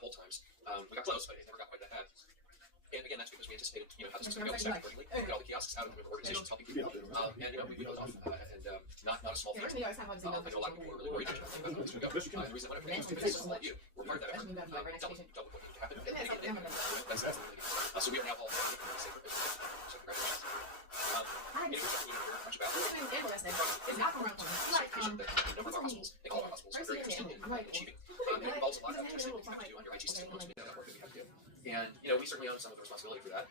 hold times. We got close, but it never got quite that bad. And again, that's because we anticipated, how this was going to go staffing virtually. We got all the kiosks out of the organizations helping people. And, we held off, and not a small thing. I know a lot of people were really worried about this was going to go. The reason I wanted to put this is all of you. We're part of that effort. Double what needed to happen. That's so we are now all safer. So congratulations. We talked much about the number of our hospitals. They call our hospitals are very interested in achieving. It involves a lot of testing that we have to do under IT systems. That work that we have to do. And, we certainly own some of the responsibility for that,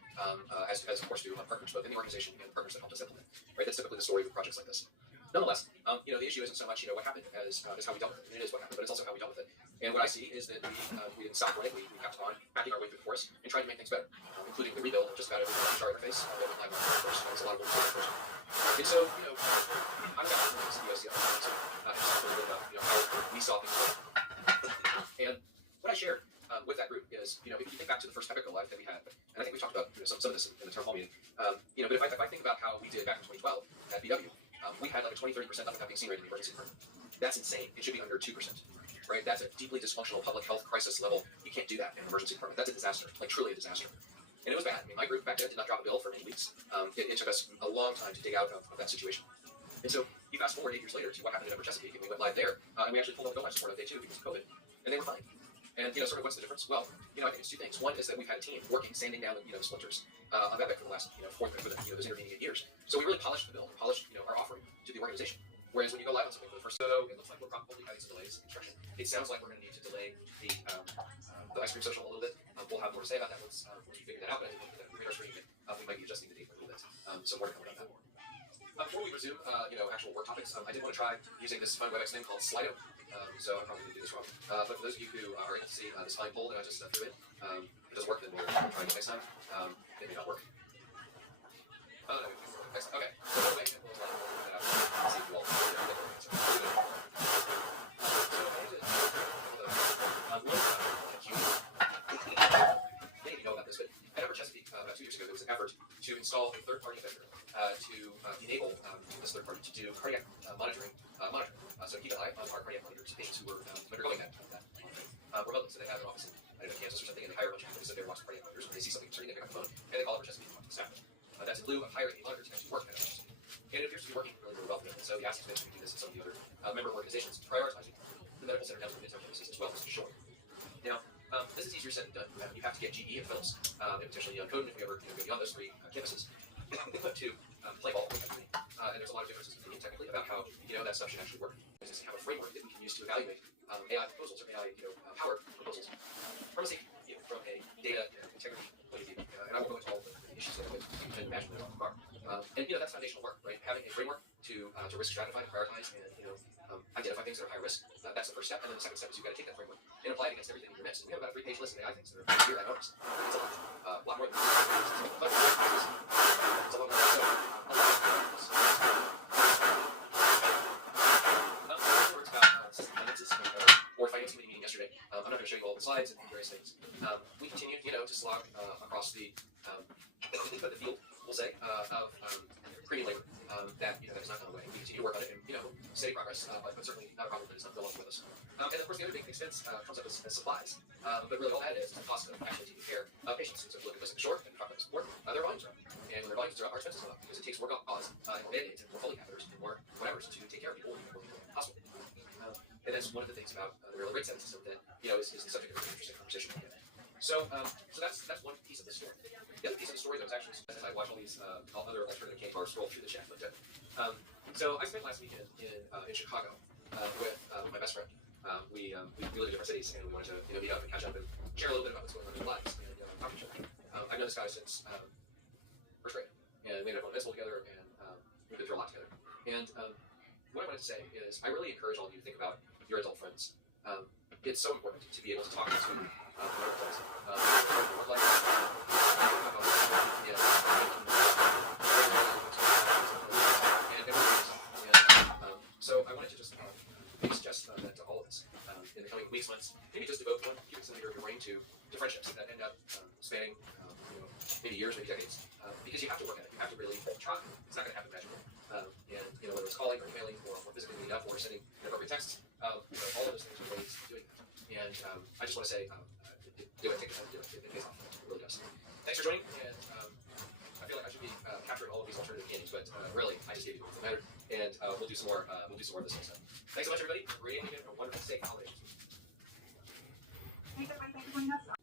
as of course do partners both in the organization and partners that helped us implement. Right? That's typically the story with projects like this. Nonetheless, the issue isn't so much, what happened as how we dealt with it. And it is what happened, but it's also how we dealt with it. And what I see is that we didn't stop running. We kept on hacking our way through the forest and tried to make things better, including the rebuild of just about every HR interface. We have a live first. There's a lot of work to do first. And so, I'm about to the CEO, so and just a little bit about, how we saw things. And what I shared with that group is, if you think back to the first Epic Go Live that we had, and I think we talked about some of this in the town hall meeting, but if I think about how we did back in 2012 at BW, we had like a 20-30% nothing being seen rate in the emergency department. That's insane. It should be under 2%. Right? That's a deeply dysfunctional public health crisis level. You can't do that in an emergency department. That's a disaster, like truly a disaster. And it was bad. My group back then did not drop a bill for many weeks. It took us a long time to dig out of that situation. And so you fast forward 8 years later to what happened in Upper Chesapeake, and we went live there, and we actually pulled up Go Live support on day 2 because of COVID, and they were fine. And sort of what's the difference? Well, I think it's 2 things. One is that we've had a team working, sanding down the splinters of Epic for the last those intervening 8 years. So we really polished the build, polished our offering to the organization. Whereas when you go live on something for the first go, it looks like we're probably having some delays in construction. It sounds like we're going to need to delay the ice cream social a little bit. We'll have more to say about that once we figure that out. But I think we'll put that on the radar screen, and we might be adjusting the date a little bit. So more to come about that. Before we resume, actual work topics, I did want to try using this fun WebEx name called Slido. So I'm probably going to do this wrong. But for those of you who are able to see this fine poll that I just threw in, if it doesn't work, then we'll try again next time. It may not work. Oh, no, okay. So we'll make it. We'll that out. See if you all get the answer. So I did many of you know about this, but at Upper Chesapeake, about 2 years ago, there was an effort to install a third-party vendor to enable this third party to do cardiac monitoring. So keep an eye on our cardiac monitors, patients who were undergoing that monitoring remotely. So they have an office in Kansas or something, and they hire a bunch of people to sit there and watch the cardiac monitors. When they see something concerning, they pick up the phone, and they call Upper Chesapeake and talk to the staff. That's in lieu of hiring a monitor to actually work at Upper Chesapeake. And it appears to be working really, really well for them. And so he asked us to do this in some of the other member organizations, prioritizing the medical center down to midterm services as well as short. Now, this is easier said than done. You have to get GE and Phillips, and potentially Coden if we ever go beyond those 3 campuses, to play ball with everything. And there's a lot of differences in opinion technically about how that stuff should actually work. Is to have a framework that we can use to evaluate AI proposals or AI powered proposals from a safety, from a data integrity point of view. And I won't go into all the issues that you can imagine that are. And that's foundational work, right? Having a framework to risk stratify, to prioritize, and identify things that are high risk. That's the first step. And then the second step is you've got to take that framework and apply it against everything in your mix. And we have about a 3-page list of AI things that are here at notice. It's a lot more than but it's a lot more than so. Words about system finances or finance committee meeting yesterday. I'm not going to show you all the slides and various things. We continue, to slog across the field, we'll say, of premium labor that has not gone away. We continue to work on it, and steady progress, but certainly not a problem that is not going with us. And of course, the other big expense comes up as supplies. But really, all that is the cost of actually taking care of patients. So if you look at this in short and talk about the support, their volumes are up, and when their volumes are up, our expenses go up because it takes more gauze, and more band-aids, and more Foley catheters, and more whatever to take care of people in the hospital. And that's one of the things about the real rate setting system that is the subject of a very interesting conversation. So that's one piece of the story. The other piece of the story that was actually, as I watch all these other alternative cane bars scroll through the chat, so I spent last weekend in Chicago with my best friend. We live in different cities, and we wanted to meet up and catch up and share a little bit about what's going on in our lives and talk to each other. I've known this guy since first grade, and we ended up on middle school together, and we've been through a lot together. And what I wanted to say is, I really encourage all of you to think about your adult friends. It's so important to be able to talk to your adult friends. Work life. So I wanted to just maybe suggest that to all of us in the coming weeks, months, maybe just devote 1 few weeks of your brain to friendships that end up spanning maybe years, maybe decades. Because you have to work at it. You have to really try. It's not going to happen magically. And whether it's calling or emailing or physically meeting up or sending inappropriate texts, all of those things are ways of doing that. And I just want to say, Do it. Take the time to do it. It pays off. It really does. Thanks for joining. And I feel like I should be capturing all of these alternative games, but really, I just gave you the ones that mattered. And we'll do some more. We'll do some more of this next time. Thanks so much, everybody. Radiating a wonderful, safe holiday. Thanks, everybody. Thanks for joining us.